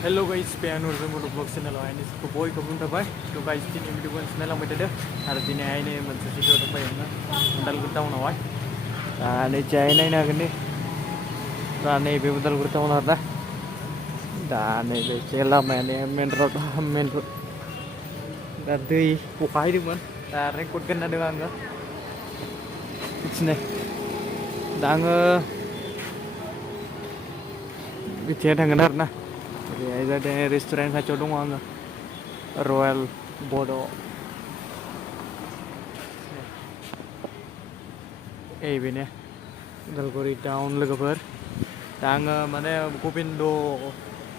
Hello guys, Piano Remote Vlog channel ini boy kebun tabai. So guys, ini video kan channel yang berbeda. Hari ini ini mencari video tabai yang modal kita mau nawai. Ini China ini agak nih. Dan ini modal kita mau nada. Dan ini Chela main road. Dan di bukai di mana? Dan record kan ada enggak? Ini. Dan bicara dengan nah. Jadi ada restoran kacau dong enggak? Royal Bodo. Ini Dalgori town logoper. Tang mana Gobindo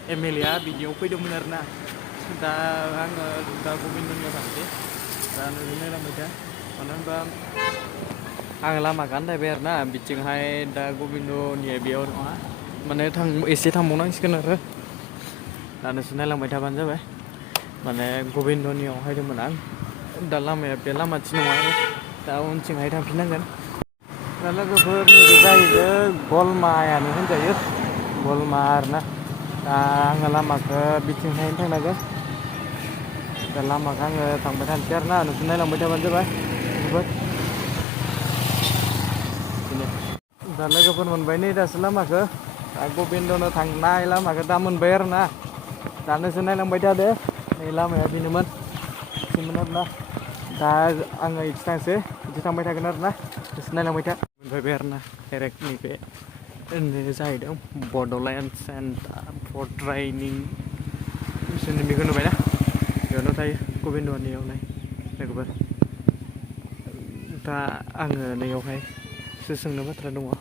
Emilia video ko itu benar na. Da Gobindo nya pasti. Dan ini lah mereka. Mana bang ang lama kan dah biar na bicing hai da Gobindo nya biar na. Mana thang isi thang monang sekarang. Dan sana lah mereka banza bah. Mana Gobindo nya hai tu menang. Dalam ya bela macam mana. Tahun cing hai thang pinang kan. Kalau gue bisa itu gol maya nih kan jadi gol marna, ngalah maka bikin hain thang naga, dalam maka thang berhan karena nusnai lang beda bantu bah, buat ini, dalam gue pun menbayar ini dah selama ke, aku pindah thang naik lah maka tamun bayar na, dan nusnai lang beda deh, ini lah maya bini man, simenat na, dah angai instansi, itu thang beda kenar na, nusnai lang beda. Bayarna direct nih pe ini saya dong Borderlands Center for training sini minggu nu beda ya nu tay Gobindo nih yang naik lebar ta ang nih yang hay seseng nama terang dong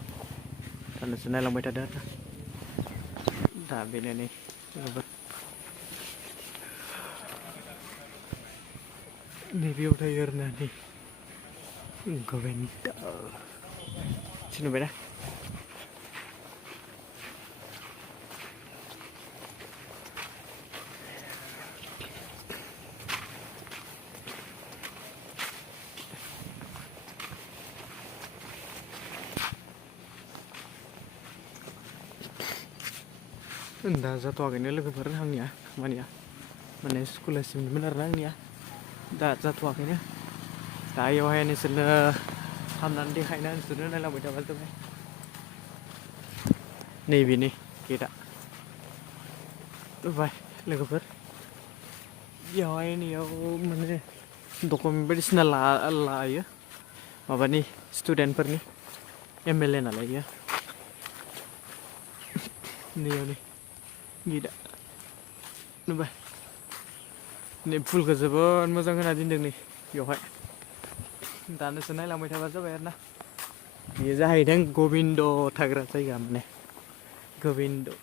karena senai lambai tada ta bini nih lebar nih view tayar nih Gobindo sini beda. Dah satu agak ni lagi berang ya, mana ya, mana sekolah sih benar nang ya, dah satu agaknya, dah ya wahai ni sudah hamdan di kainan sudah nela baca baca tu, nih bini kita, baik lagi ber, ya wahai ni ya mana dokumen personal lah ya, apa ni student per ni, MLN lah ya, nih ya nih. Gila, nuba, nih full kerja macam kan ada nih, yohai, dan senai lah mereka baca bayar na, ini zahir deng Gobindo thagra saya gamne, Gobindo,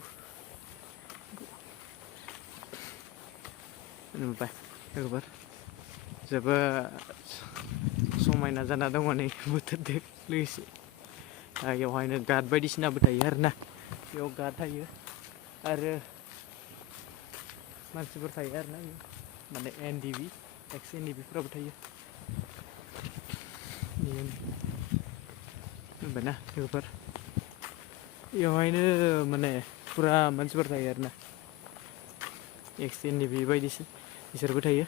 nuba, nuba, coba somai na jana dong nih, buat dek, luis, yohai na guard by di sini betayar na, yo guard aja. Ada masih bertayar na mana NDV, XNDV pura bertayar. Ini benar, lebar. Yang ini mana pura masih bertayar na XNDV by di sini, bisa bertayar.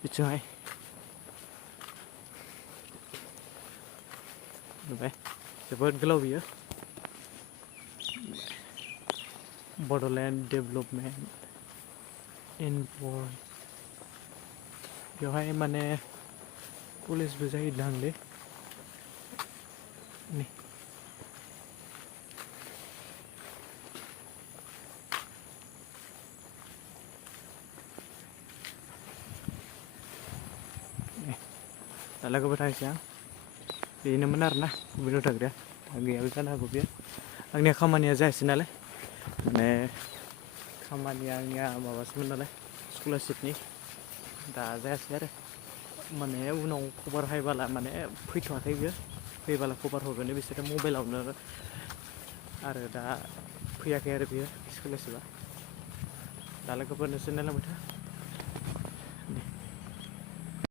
Itu hai. Baik, seperti glow ya. Borderland Development Info yohai mana polis berjahit dang le nih lalu bertanya siang ini benar nah benar tak dia lagi habis kan aku biar agaknya kamarnya aja sih nale mana खामानिया माबासोमोन नालाय स्कलारशिपनि दा जायासै आरो माने उनाव खबर हायबाला माने फैथ'वाखै बियो फैबाला खबर हरगोन बिसोरो मबाइलावनो आरो दा फैयाखै आरो बियो स्कलारशिपआ दा लोगोफोरनो सोंना लांबाय था